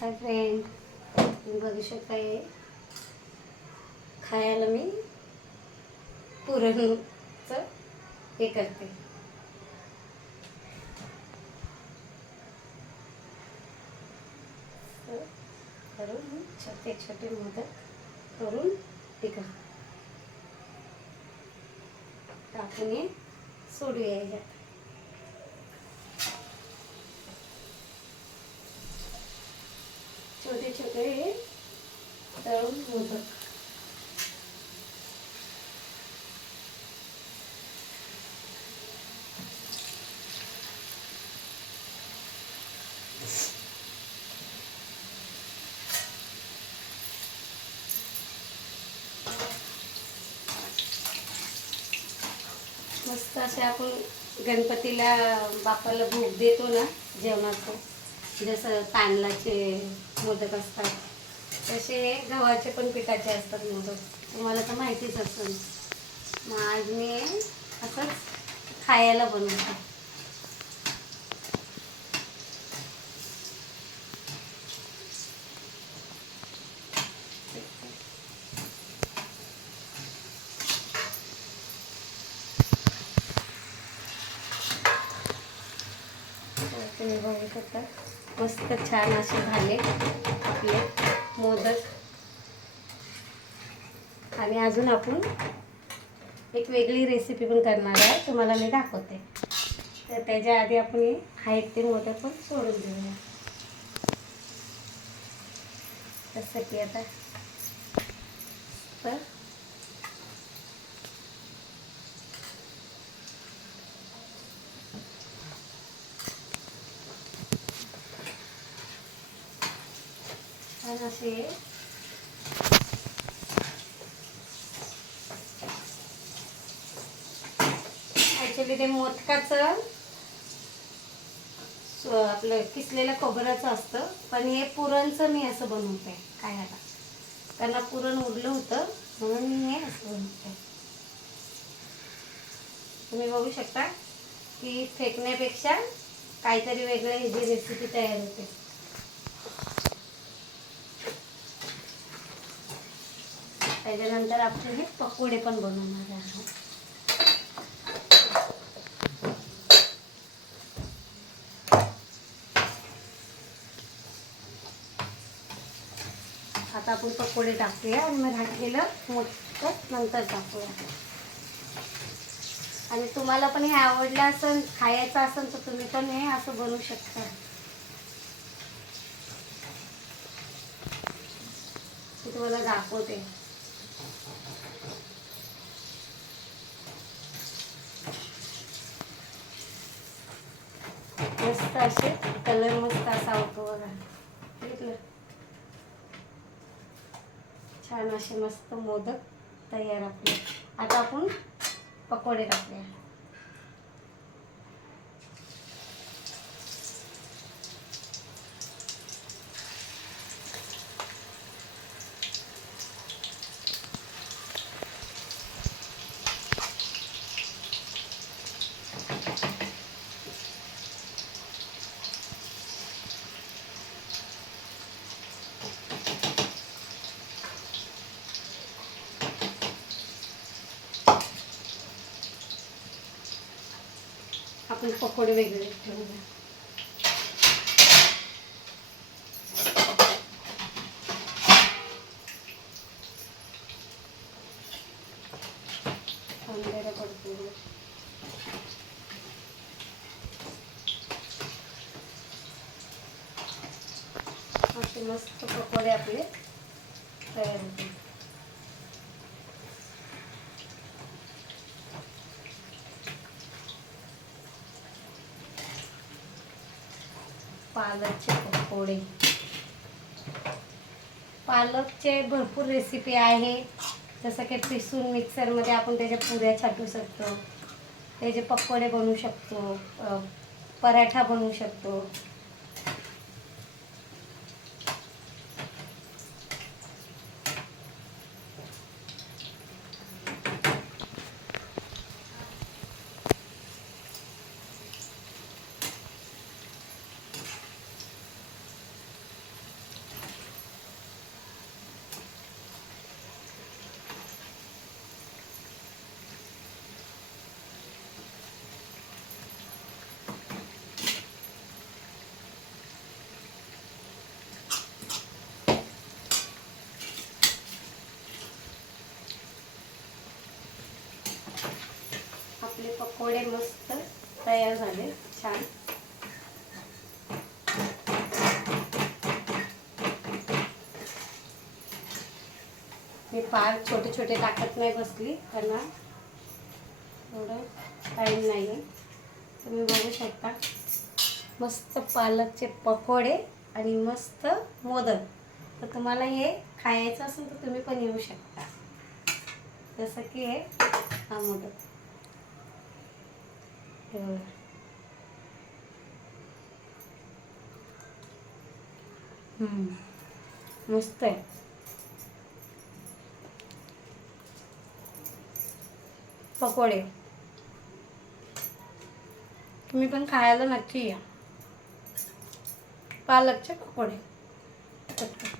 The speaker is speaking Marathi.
हाय फ्रेंड, तुम्ही बघू शकता खायला मी पुरणचं हे करते. करून छोटे छोटे मोदक करून ते करते. आपण हे सोडूया याच्यात. छोटे छोटे हे तळून मोदक. मस्त असे आपण गणपतीला बापाला भोग देतो ना जेवणाचं, जसं तांदळाचे मोदक असतात तसे गव्हाचे पण पिठाचे असतात मोदक, तुम्हाला तर माहितीच असेल. मग आज मी असंच खायला बनवते. तुम्ही बघू शकता मस्त छान असे झाले आपले मोदक. आणि अजून आपण एक वेगळी रेसिपी पण करणार आहे, तुम्हाला मी दाखवते. तर त्याच्या आधी आपण हे आहेत ते मोदक पण सोडून देऊया. जसं की आता तर छान असे ॲक्च्युली ते मोदकाचं आपलं किसलेलं खोबऱ्याचं असतं, पण हे पुरणचं मी असं बनवते खायला. त्यांना पुरण उरलं होतं म्हणून मी हे असं बनवते. तुम्ही बघू शकता की फेकण्यापेक्षा काहीतरी वेगळं ही जी रेसिपी तयार होते. त्याच्यानंतर आपण हे पकोडे पण बनवणार आहोत. आता आपण पकोडे टाकूया आणि मग घातलेलं मोदक नंतर टाकूया. आणि तुम्हाला पण हे आवडलं असेल, खायचं असेल तर तुम्ही पण हे असं बनवू शकता. मी तुम्हाला दाखवते. मस्त असे कलर मस्त असा होतो बघा, बघितलं. छान असे मस्त मोदक तयार आपले. आता आपण पकोडे टाकूया. आपण पकोडे वेगळे ठेवूया. असे मस्त पकोडे आपले तयार होते. पालकचे पकोडे. पालकचे भरपूर रेसिपी आहे, जसं की पिसून मिक्सरमध्ये आपण त्याच्या पुऱ्या छाटू शकतो, त्याचे पकोडे बनवू शकतो, पराठा बनवू शकतो. पकोडे मस्त तयार झाले छान. मी फार छोटे छोटे टाकत नाही बसली त्यांना एवढं टाईम नाही आहे. तुम्ही बघू शकता मस्त पालकचे पकोडे आणि मस्त मोदक. तर तुम्हाला हे खायचं असेल तर तुम्ही पण येऊ शकता. जसं की हे हा मोदक हे बघा. मस्त आहे. पकोडे तुम्ही पण खायला नक्की या. पालकचे पकोडे.